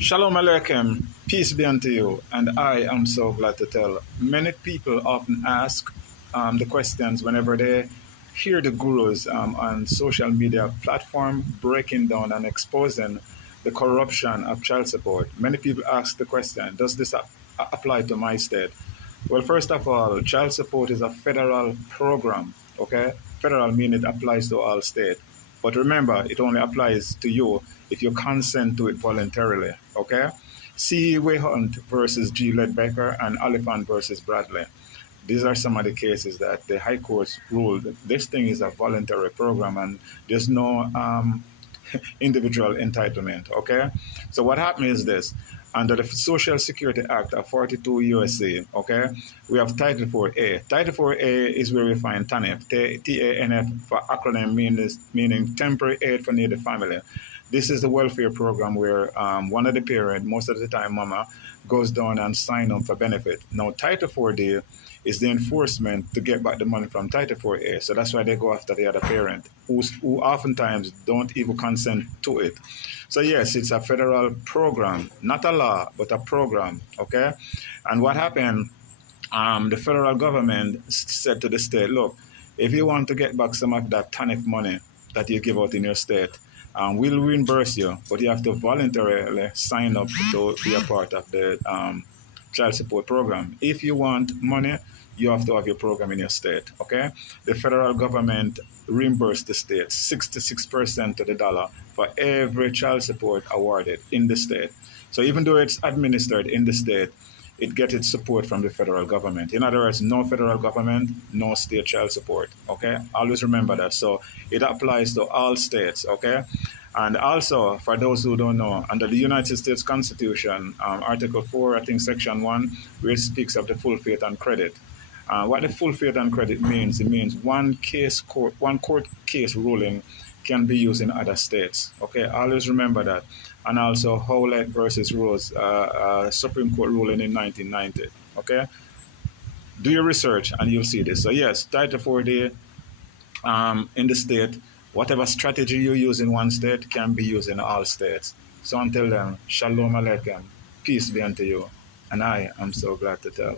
Shalom Aleichem, peace be unto you, and I am so glad to tell. Many people often ask the questions whenever they hear the gurus on social media platform breaking down and exposing the corruption of child support. Many people ask the question, does this apply to my state? Well, first of all, child support is a federal program, okay? Federal meaning it applies to all states. But remember, it only applies to you if you consent to it voluntarily, okay? C. Way Hunt versus G. Ledbecker and Oliphant versus Bradley. These are some of the cases that the High Courts ruled this thing is a voluntary program and there's no individual entitlement. Okay, so what happened is this: under the Social Security Act of 42 USA, okay, we have Title 4A. Title 4A is where we find TANF, TANF for acronym meaning Temporary Aid for Needy Family. This is the welfare program where one of the parent, most of the time mama, goes down and sign up for benefit. Now Title 4D is the enforcement to get back the money from Title 4A. So that's why they go after the other parent, who oftentimes don't even consent to it. So yes, it's a federal program, not a law, but a program, okay? And what happened, the federal government said to the state, look, if you want to get back some of that TANF money that you give out in your state, we'll reimburse you, but you have to voluntarily sign up to be a part of the child support program. If you want money, you have to have your program in your state, okay? The federal government reimbursed the state 66% to the dollar for every child support awarded in the state. So even though it's administered in the state, it gets its support from the federal government. In other words, no federal government, no state child support, okay? Always remember that. So it applies to all states, okay? And also, for those who don't know, under the United States Constitution, Article 4, I think Section 1, where it speaks of the full faith and credit. What the full faith and credit means, it means one court case ruling can be used in other states. Okay, always remember that. And also Howlett versus Rose, Supreme Court ruling in 1990. Okay, do your research and you'll see this. So yes, Title 4D in the state, whatever strategy you use in one state can be used in all states. So until then, Shalom Aleichem, peace be unto you, and I am so glad to tell.